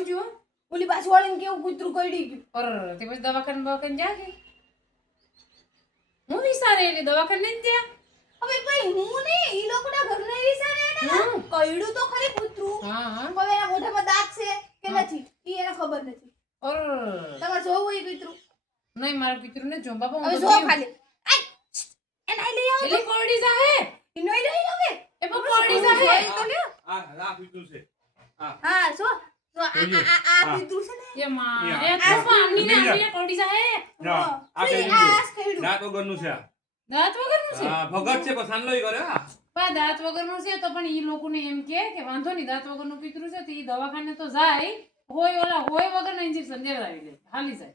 ને કેવું કૂતરું કરડી ગયું તે પછી દવાખાને દવાખાને જા કે હું વિસારે એટલે દવાખાને નહીં જ્યાં? હવે ભાઈ હું ને ઈ લોકોના ઘરને વિચારે ને હમ. કઈડું તો ખરી કૂતરું. હા હા. હવે એના મોઢામાં દાંત છે કે નથી ઈ એને ખબર નથી. પર તમારે જોવું ઈ કૂતરું? નહીં મારું કૂતરું ને જો બાપા હવે જો ખાલી. એને લઈ આવો એટલે કોરડી જાહે. ઈ નોઈ લઈ આવે. એ પણ કોરડી જાહે. આ રા પીતું છે. હા. હા જો. જોઈએ. આ- આ. છે ને? એ માં. એ તો ને બીજા. આમની ને કોરડી જાહે જા, હા. આ ઈ કઈડું આ છે. આ કઈડું. દાંત વગરનું છે દાંત વગરનું છે? હા ભગત છે પણ સાનલોય કરે પા દાંત વગરનું છે તો પણ ઈ લોકોને એમ કે કે વાંધો નહીં દાંત વગરનું કીધું છે તો ઈ દવાખાને તો જાય. હોય ઓલા હોય વગરના ઇન્જેક્શન દેવડાવી લે. હાલી જાય.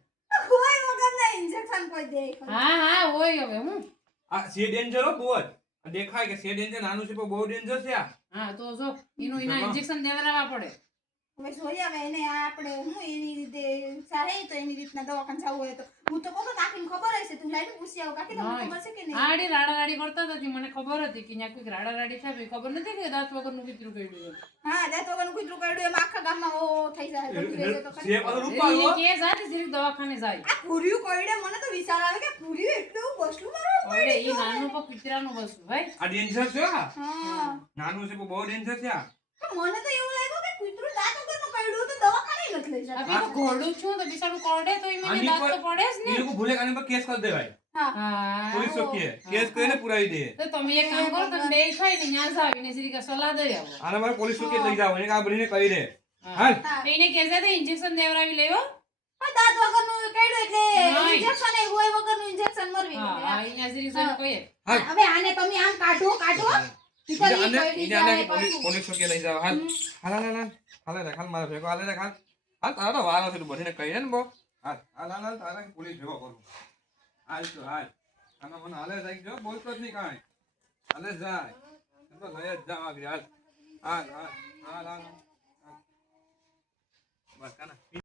કોઈ વગરના ઇન્જેક્શન કોઈ દે હા હા હોય હવે હું. આ છે ડેન્જર હો બહુ જ. દેખાય કે સે ડેન્જર નાનું છે પણ બહુ ડેન્જર છે આ. હા તો જો એનું એના ઇન્જેક્શન દેવડાવવા પડે. હવે જોઈએ હવે એને આપણે હું એની રીતે ચાલે તો એની રીતના દવાખાને જવું હોય તો. હું તો કહું કાકીને ખબર હશે તું લાઈને પૂછી આવ કાકી તમને ખબર છે કે નહીં? આડી રાડા રાડી કરતા હતા મને ખબર હતી કે ત્યાં કોઈક રાડા રાડી થાય ખબર નથી કે દાંત વગરનું કીધું કર્યું હા દાંત વગરનું કૂતરું કરડ્યું એમ આખા ગામમાં ઓ થઈ જાય તો. કે દવાખાને જાય. આ કુર્યું કરડે મને તો વિચાર આવે કે પૂર્યું એટલું બસલું ઈ નાનું કૂતરાનું વસ્તુ ભાઈ આ ડેન્જર છે હા નાનું છે બહુ ડેન્જર છે મને તો એવું લાગ્યું કે કૂતરું દાંત વગરનું કરડ્યું તો દવાખાને तो घोड़ू छू तो પેલું ઘોડું तो તો दांत तो पड़े ઈ મને આની भूले તો पर केस कर दे भाई हां ભૂલે કાને પર केस કેસ કરીને પુરાવી દે. તો તમે એક કામ કરો તમે બે થાય ને ત્યાં જ આવીને જરીક સલાહ દઈ આવો. આને મારે પોલીસ ચોકીએ લઈ જાવ એને આ બનીને કહી દે. હાલ. એને કહેશે તો ઇન્જેક્શન દેવડાવી લેવો દાંત વગરનું કરડ્યું એટલે નહીં. injection એ હોય વગરનું injection મરવી હા અહીંયા જરીક કહીએ હાલ. હવે આને તમે આમ કાઢો કાઢો. પોલીસ ચોકીએ લઈ જાવ હાલ. હાલ હાલ હાલ હાલ. હાલ હાલ મારા ભેગો. હાલ હાલ. હાલ તારા તો વાર છે, તું બધીને કહી દે ને બો હાલ હાલ હાલ તારા પોલીસ ભેગો કરું. હાલ તો, હાલ. આના મને હાલે જાય જો બોલતો જ નહીં કાંઈ. હાલે જાય. તો લઈ જ જાવ આગળ, હાલ. હાલ હાલ હાલ હાલ. બસ કાના